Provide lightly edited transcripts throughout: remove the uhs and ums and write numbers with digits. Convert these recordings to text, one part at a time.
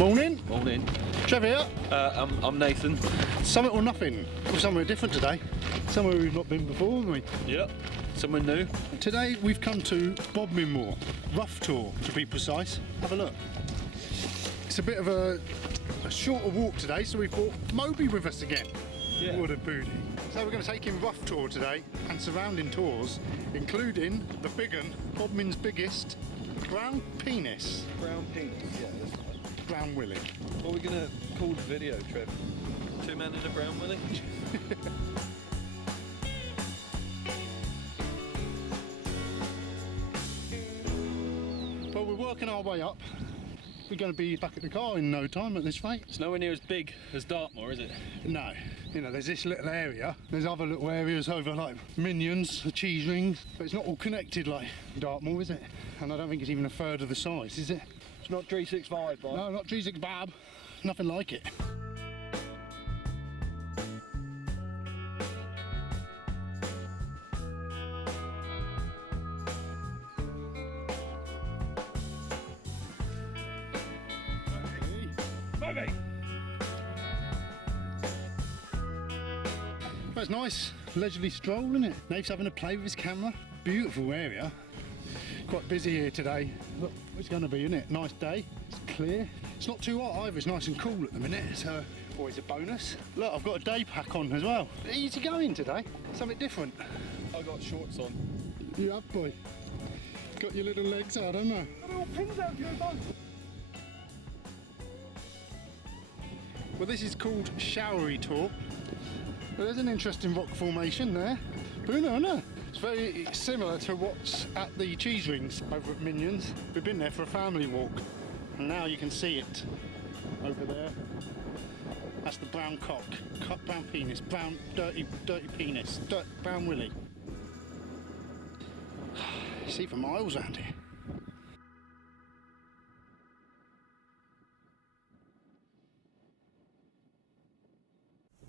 Morning. Morning. Trev here. I'm Nathan. Summit or nothing. We're somewhere different today. Somewhere we've not been before, haven't we? Yep. Somewhere new. Today we've come to Bodmin Moor, Rough Tor to be precise. Have a look. It's a bit of a shorter walk today, so we've brought MOby with us again. Yeah. What a booty. So we're going to take him Rough Tor today and surrounding tours, including the big one, Bodmin's biggest, Brown Penis. Brown penis. Yeah, that's right. Brown Willy. What are we gonna call the video, Trev? Two men in a Brown Willy? But we're working our way up. We're going to be back at the car in no time at this rate. It's nowhere near as big as Dartmoor, is it? No. You know, there's this little area. There's other little areas over like Minions, the cheese rings, but it's not all connected like Dartmoor, is it? And I don't think it's even a third of the size, is it? It's not 365, right? No, not G6 Bab. Nothing like it. MOby! That's nice, leisurely stroll, isn't it? Nate's having a play with his camera. Beautiful area. Quite busy here today. Look, it's going to be, isn't it? Nice day. It's clear. It's not too hot either. It's nice and cool at the minute, so always a bonus. Look, I've got a day pack on as well. Easy going today. Something different. I got shorts on. You have, boy. Got your little legs out, haven't you? Got little pins out here, both. Well, this is called Garrow Tor. Well, there's an interesting rock formation there. Bruno, isn't it? It's very similar to what's at the cheese rings over at Minions. We've been there for a family walk, and now you can see it over there. That's the brown cock, brown penis, brown dirty penis, Brown Willy. You see for miles around here.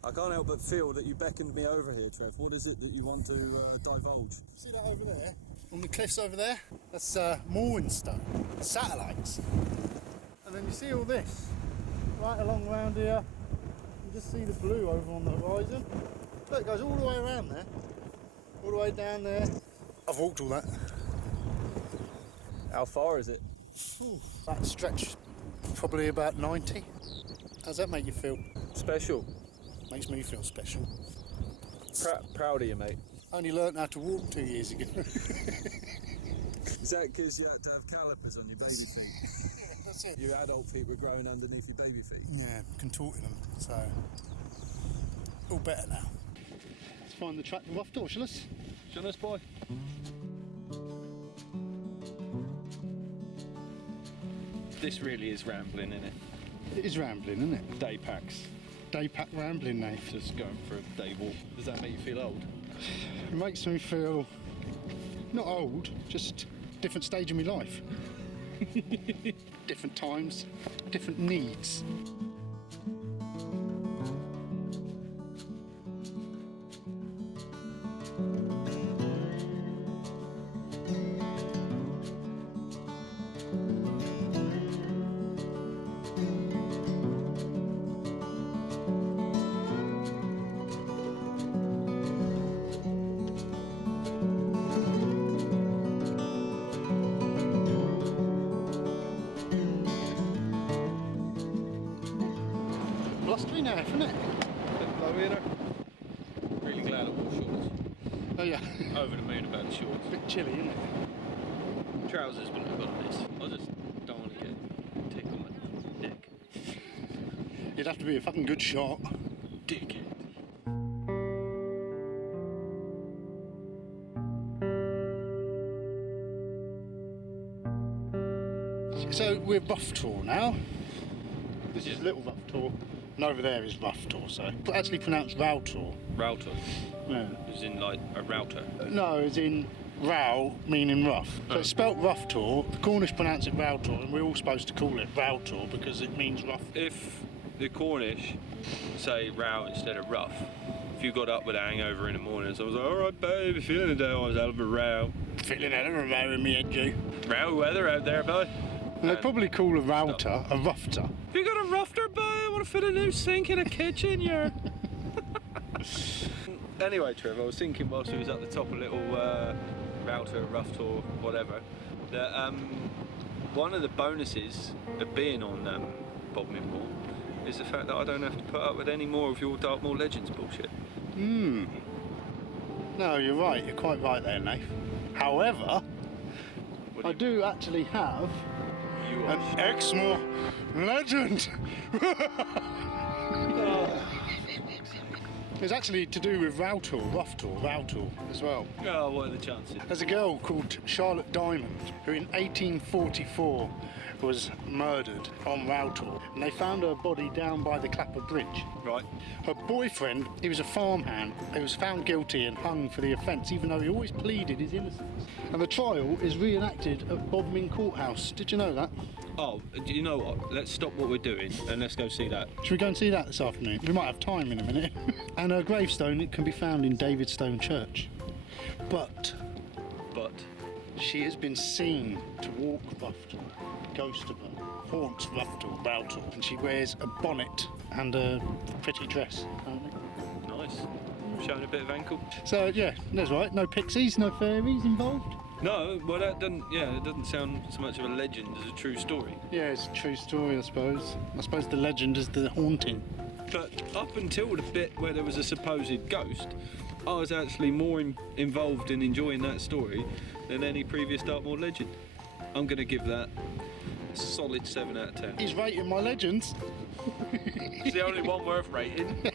I can't help but feel that you beckoned me over here, Trev. What is it that you want to divulge? See that over there? On the cliffs over there? That's mooring stone, satellites. And then you see all this, right along around here. You just see the blue over on the horizon. Look, it goes all the way around there, all the way down there. I've walked all that. How far is it? Ooh, that stretch, probably about 90. How's that make you feel? Special. Makes me feel special. Proud of you, mate. Only learnt how to walk 2 years ago. Is that because you had to have calipers on your baby feet? Yeah, that's it. Your adult feet were growing underneath your baby feet? Yeah, contorting them, so all better now. Let's find the track for Rough Tor, shall us? Shall us, boy? This really is rambling, isn't it? It is rambling, isn't it? Day packs. Day pack rambling, Nath. Just going for a day walk. Does that make you feel old? It makes me feel not old, just different stage of my life. Different times, different needs. Blustery now, isn't it? Bit low here. Really glad I wore shorts. Oh yeah. Over the moon about the shorts. Bit chilly, isn't it? Trousers wouldn't have got this. I just don't want to get tick on my dick. You'd have to be a fucking good shot. Dick. So we're Rough Tor now. This is Little Rough Tor, and over there is Rough Tor, so actually pronounced Rough Tor. Rough Tor. Yeah. As in like a router. No, as in Row, meaning rough. So it's spelt Rough Tor. The Cornish pronounce it Rough Tor, and we're all supposed to call it Rough Tor because it means rough. If the Cornish say row instead of rough, if you got up with a hangover in the morning, so I was like, alright babe, you feeling it? I was out of a row. Feeling out of a row in me head, G. Row weather out there, bud. And they probably call a router a rough tor. You got a Rough Tor, boy? I want to fit a new sink in a kitchen, yeah. Anyway, Trev, I was thinking whilst we was at the top of little router, Rough Tor, whatever, that one of the bonuses of being on Bodmin Moor is the fact that I don't have to put up with any more of your Dartmoor Legends bullshit. No, you're right. You're quite right there, Nath. However, I do actually have an Exmoor legend. It's actually to do with Rough Tor as well. Oh, what are the chances? There's a girl called Charlotte Diamond who in 1844 was murdered on Rough Tor, and they found her body down by the Clapper Bridge. Right. Her boyfriend, he was a farmhand, he was found guilty and hung for the offence, even though he always pleaded his innocence. And the trial is reenacted at Bodmin Courthouse. Did you know that? Oh, do you know what? Let's stop what we're doing and let's go see that. Should we go and see that this afternoon? We might have time in a minute. And her gravestone, it can be found in Davidstone Church. But she has been seen to walk Rough Tor. Ghost of her haunts Rough Tor, and she wears a bonnet and a pretty dress, apparently. Nice. Showing a bit of ankle. So yeah, that's right. No pixies, no fairies involved. No, well that doesn't. Yeah, it doesn't sound so much of a legend as a true story. Yeah, it's a true story, I suppose. I suppose the legend is the haunting. But up until the bit where there was a supposed ghost, I was actually more involved in enjoying that story than any previous Dartmoor legend. I'm going to give that a solid 7 out of 10. He's rating my legends. It's the only one worth rating.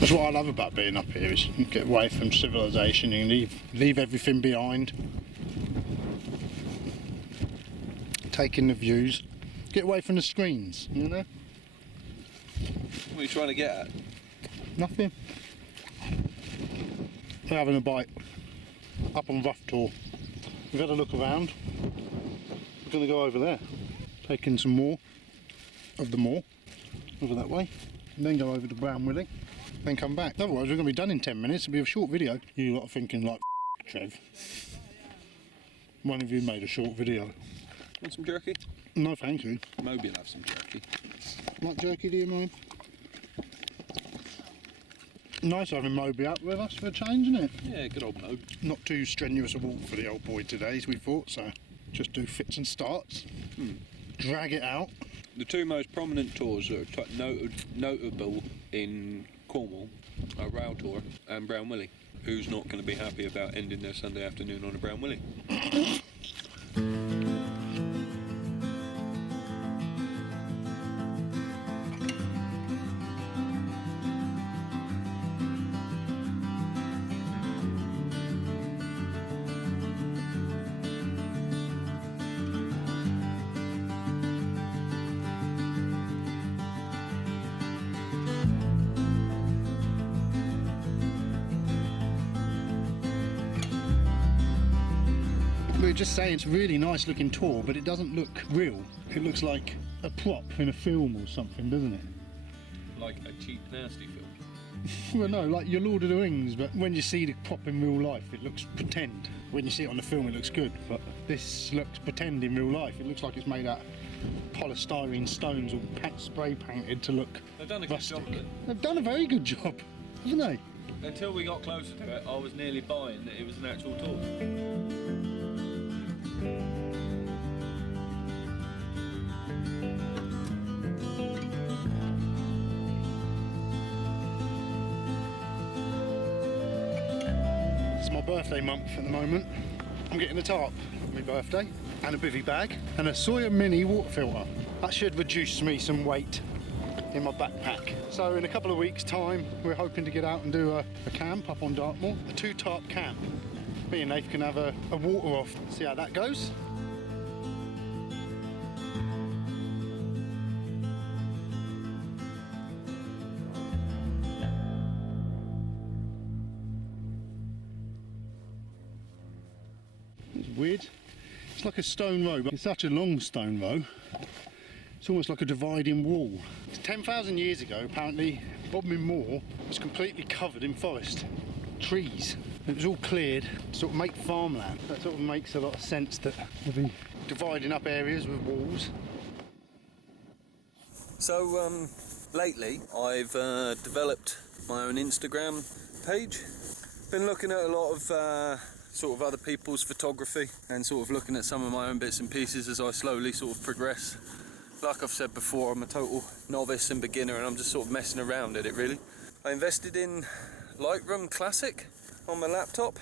That's what I love about being up here, is you can get away from civilization, you can leave everything behind. Take in the views, get away from the screens, you know? What are you trying to get at? Nothing. We're having a bite up on Rough Tor. We've had a look around. We're going to go over there, take in some more of the moor, over that way, and then go over to Brown Willy. Then come back. Otherwise we're going to be done in 10 minutes. It'll be a short video. You lot are thinking like, Trev, one of you made a short video. Want some jerky? No thank you. MOby will have some jerky. Like jerky, do you mind? Nice having MOby up with us for a change, isn't it? Yeah, good old Mo. Not too strenuous a walk for the old boy today, as we thought, so just do fits and starts. Drag it out. The two most prominent tours that are notable in Cornwall are Rough Tor and Brown Willy. Who's not going to be happy about ending their Sunday afternoon on a Brown Willy? We were just saying it's a really nice looking tour, but it doesn't look real. It looks like a prop in a film or something, doesn't it? Like a cheap, nasty film. Well, no, like your Lord of the Rings, but when you see the prop in real life, it looks pretend. When you see it on the film, it looks good, but this looks pretend in real life. It looks like it's made out of polystyrene stones all spray painted to look They've done a rustic. good job of it. They've done a very good job, haven't they? until we got closer to it, I was nearly buying that it was an actual tor. It's my birthday month at the moment. I'm getting a tarp for my birthday and a bivvy bag and a Sawyer Mini water filter. That should reduce me some weight in my backpack. So in a couple of weeks' time, we're hoping to get out and do a camp up on Dartmoor, a 2-tarp camp. Me and Nath can have a water off, see how that goes. It's weird. It's like a stone row, but it's such a long stone row. It's almost like a dividing wall. 10,000 years ago, apparently, Bodmin Moor was completely covered in forest, trees. It was all cleared to sort of make farmland. That sort of makes a lot of sense that we'll be dividing up areas with walls. So lately I've developed my own Instagram page. Been looking at a lot of sort of other people's photography and sort of looking at some of my own bits and pieces as I slowly sort of progress. Like I've said before, I'm a total novice and beginner and I'm just sort of messing around at it really. I invested in Lightroom Classic on my laptop.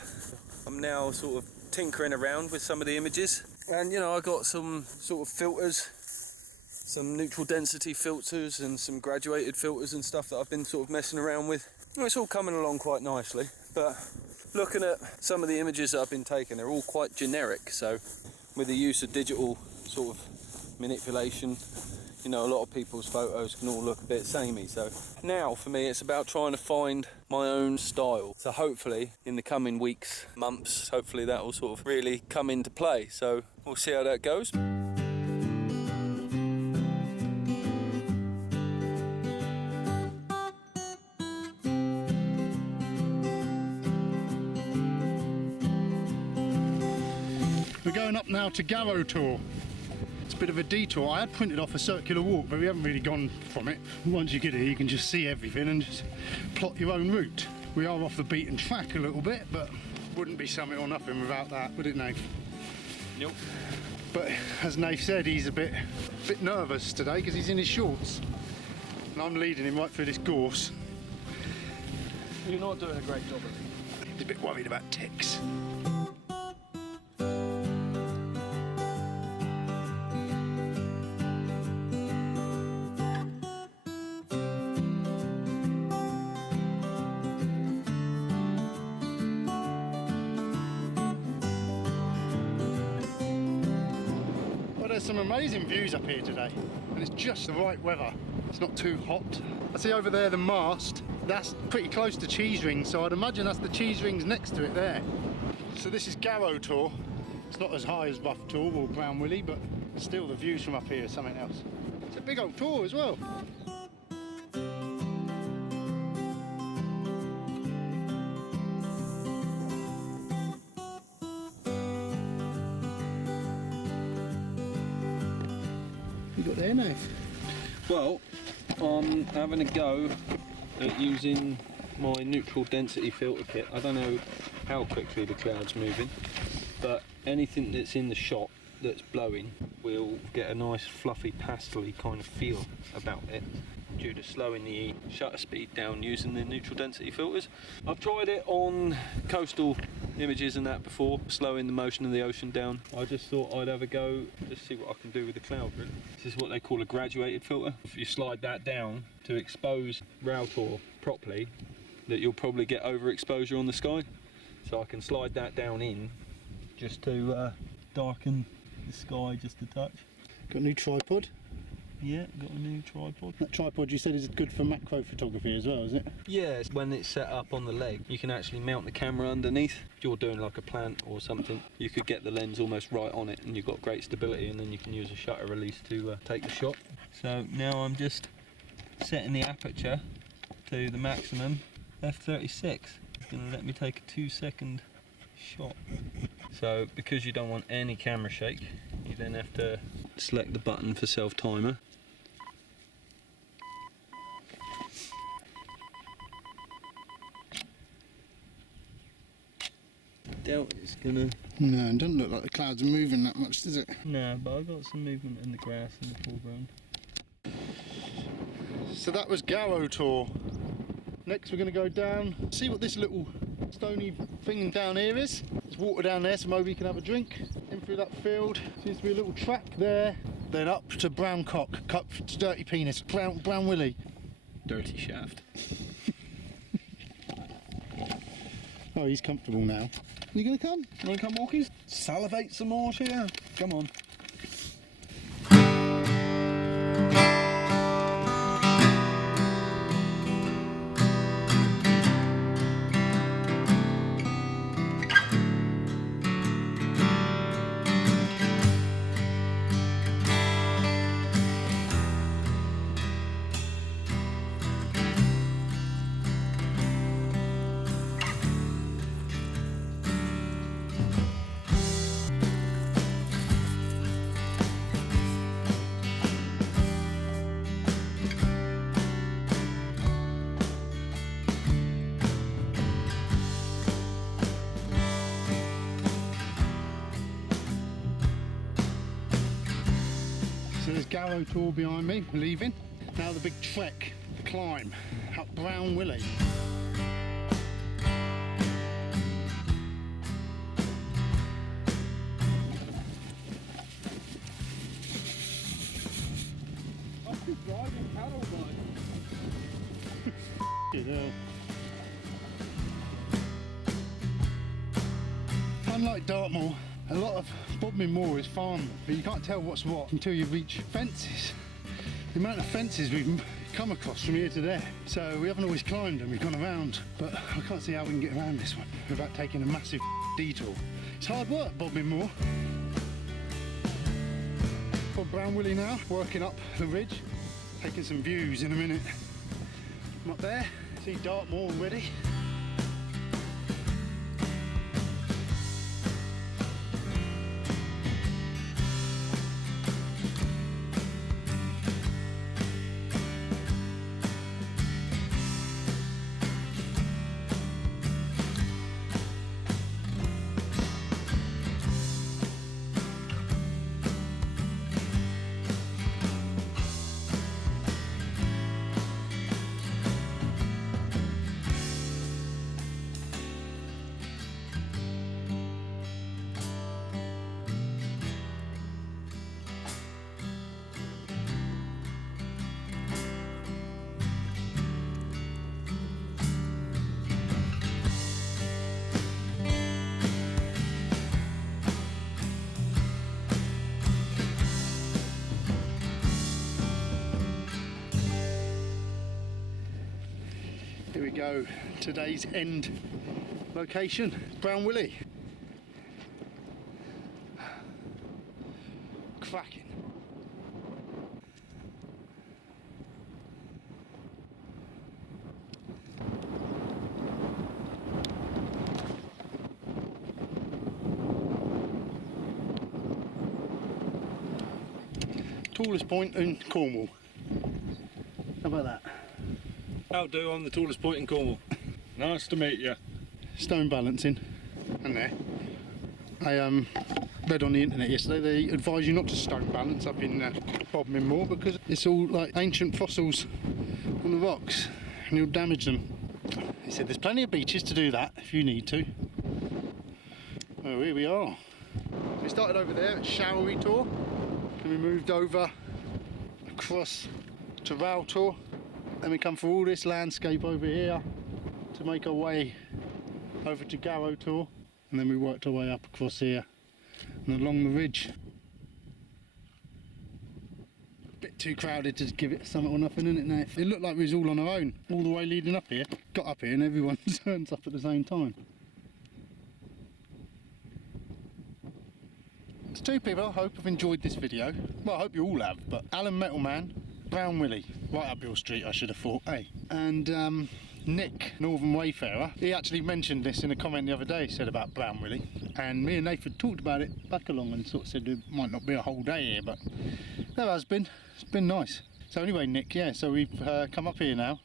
I'm now sort of tinkering around with some of the images and you know I got some sort of filters, some neutral density filters and some graduated filters and stuff that I've been sort of messing around with. It's all coming along quite nicely, but looking at some of the images that I've been taking, they're all quite generic, so with the use of digital sort of manipulation, you know, a lot of people's photos can all look a bit samey. So now for me it's about trying to find my own style. So hopefully in the coming weeks, months, hopefully that will sort of really come into play. So we'll see how that goes. We're going up now to Garrow Tor. It's a bit of a detour. I had printed off a circular walk, but we haven't really gone from it. Once you get here, you can just see everything and just plot your own route. We are off the beaten track a little bit, but wouldn't be Summit or nothing without that, would it, Nath? Nope. But as Nath said, he's a bit nervous today because he's in his shorts. And I'm leading him right through this gorse. You're not doing a great job of it. He's a bit worried about ticks. There's some amazing views up here today and it's just the right weather. It's not too hot. I see over there the mast, that's pretty close to Cheese Ring, so I'd imagine that's the Cheese Rings next to it there. So this is Garrow Tor. It's not as high as Rough Tor or Brown Willy, but still the views from up here are something else. It's a big old tor as well. You got there, Nath? Well, I'm having a go at using my neutral density filter kit. I don't know how quickly the cloud's moving, but anything that's in the shot that's blowing will get a nice fluffy pastel-y kind of feel about it due to slowing the shutter speed down using the neutral density filters. I've tried it on coastal images and that before, slowing the motion of the ocean down. I just thought I'd have a go, just see what I can do with the cloud really. This is what they call a graduated filter. If you slide that down to expose Garrow Tor properly, that you'll probably get overexposure on the sky. So I can slide that down in just to darken the sky just a touch. Got a new tripod? Yeah, got a new tripod. That tripod you said is good for macro photography as well, is it? Yeah, when it's set up on the leg, you can actually mount the camera underneath. If you're doing like a plant or something, you could get the lens almost right on it and you've got great stability, and then you can use a shutter release to take the shot. So now I'm just setting the aperture to the maximum f36. It's going to let me take a 2-second shot. So because you don't want any camera shake, you then have to select the button for self-timer. doubt it's gonna... No, it doesn't look like the clouds are moving that much, does it? No, but I got some movement in the grass in the foreground. So that was Garrow Tor. Next we're going to go down, see what this little stony thing down here is. There's water down there so MOby can have a drink. In through that field, seems to be a little track there. Then up to Brown Cock, cut to Dirty Penis, Brown Willy. Dirty shaft. Oh, he's comfortable now. You going to come? You want to come walkies? Salivate some more, yeah. Come on. So there's Garrow Tor behind me, we're leaving. Now the big trek, the climb, up Brown Willy. Driving paddle bike. Unlike Dartmoor, a lot of Bodmin Moor is farm, but you can't tell what's what until you reach fences. The amount of fences we've come across from here to there. So we haven't always climbed them, we've gone around, but I can't see how we can get around this one without taking a massive detour. It's hard work, Bodmin Moor. For Brown Willy now, working up the ridge, taking some views in a minute. I'm up there, see Dartmoor already. Here we go, today's end location, Brown Willy. Cracking. Tallest point in Cornwall. How about that? How do on the tallest point in Cornwall. Nice to meet you. Stone balancing, and there. I read on the internet yesterday they advise you not to stone balance up in Bodmin Moor because it's all like ancient fossils on the rocks and you'll damage them. He said there's plenty of beaches to do that if you need to. Oh, here we are. We started over there at Garrow Tor, and we moved over across to Rough Tor. Then we come through all this landscape over here to make our way over to Garrow Tor, and then we worked our way up across here and along the ridge. Bit too crowded to give it something or nothing, isn't it now? It looked like we was all on our own, all the way leading up here. Got up here and everyone turns up at the same time. There's two people I hope have enjoyed this video. Well, I hope you all have, but Alan Metalman, Brown Willy, right up your street I should have thought, eh? And Nick, Northern Wayfarer, he actually mentioned this in a comment the other day, said about Brown Willy, and me and Nathan talked about it back along and sort of said it might not be a whole day here, but there has been. It's been nice. So anyway, Nick, yeah, so we've come up here now.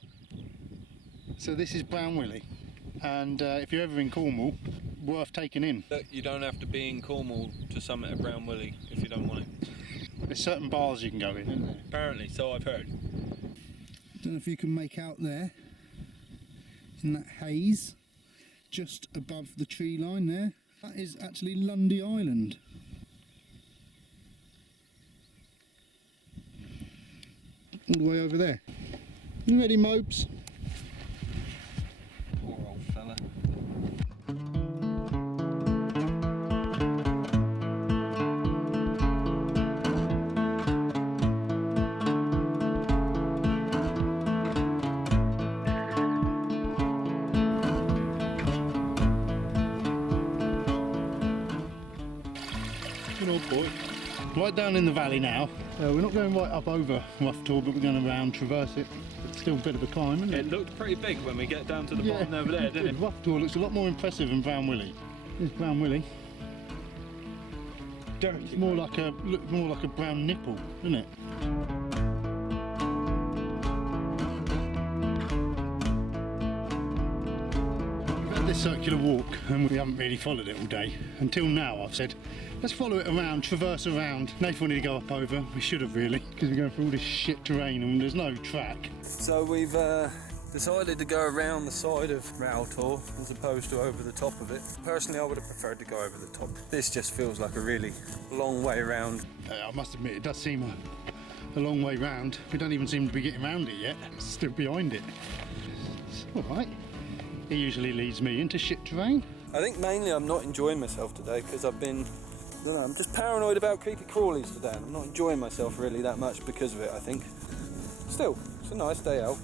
So this is Brown Willy, and if you're ever in Cornwall, worth taking in. Look, you don't have to be in Cornwall to summit a Brown Willy if you don't want it. There's certain bars you can go in, isn't there? Apparently, so I've heard. Don't know if you can make out there, in that haze, just above the tree line there. That is actually Lundy Island. All the way over there. You ready, Mobes? Poor old fella. Good old boy. Right down in the valley now. We're not going right up over Rough Tor, but we're going around, traverse it. It's still a bit of a climb, isn't it? It looked pretty big when we get down to the bottom over there, didn't it? Rough Tor looks a lot more impressive than Brown Willy. Here's Brown Willy. Dirty. It's more like a brown nipple, isn't it? We've had this circular walk and we haven't really followed it all day. Until now I've said, let's follow it around, traverse around. Nath wanted to go up over, we should have really, because we're going through all this shit terrain and there's no track. So we've decided to go around the side of Garrow Tor as opposed to over the top of it. Personally, I would have preferred to go over the top. This just feels like a really long way around. I must admit, it does seem a long way round. We don't even seem to be getting round it yet. It's still behind it. It's all right. It usually leads me into shit terrain. I think mainly I'm not enjoying myself today because I've been, I don't know, I'm just paranoid about creepy crawlies today. I'm not enjoying myself really that much because of it, I think. Still, it's a nice day out.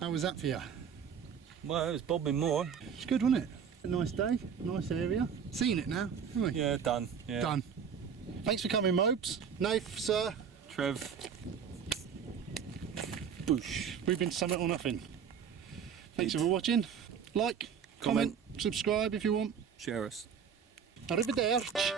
How was that for you? Well, it was Bodmin Moor. It's good, wasn't it? A nice day, nice area. Seen it now, haven't we? Yeah, done. Yeah. Done. Thanks for coming, Mobes. Nath, sir. Trev. Boosh. We've been Summit or Nothing. Thanks for watching. Like, comment, subscribe if you want. Share us. Arrivederci.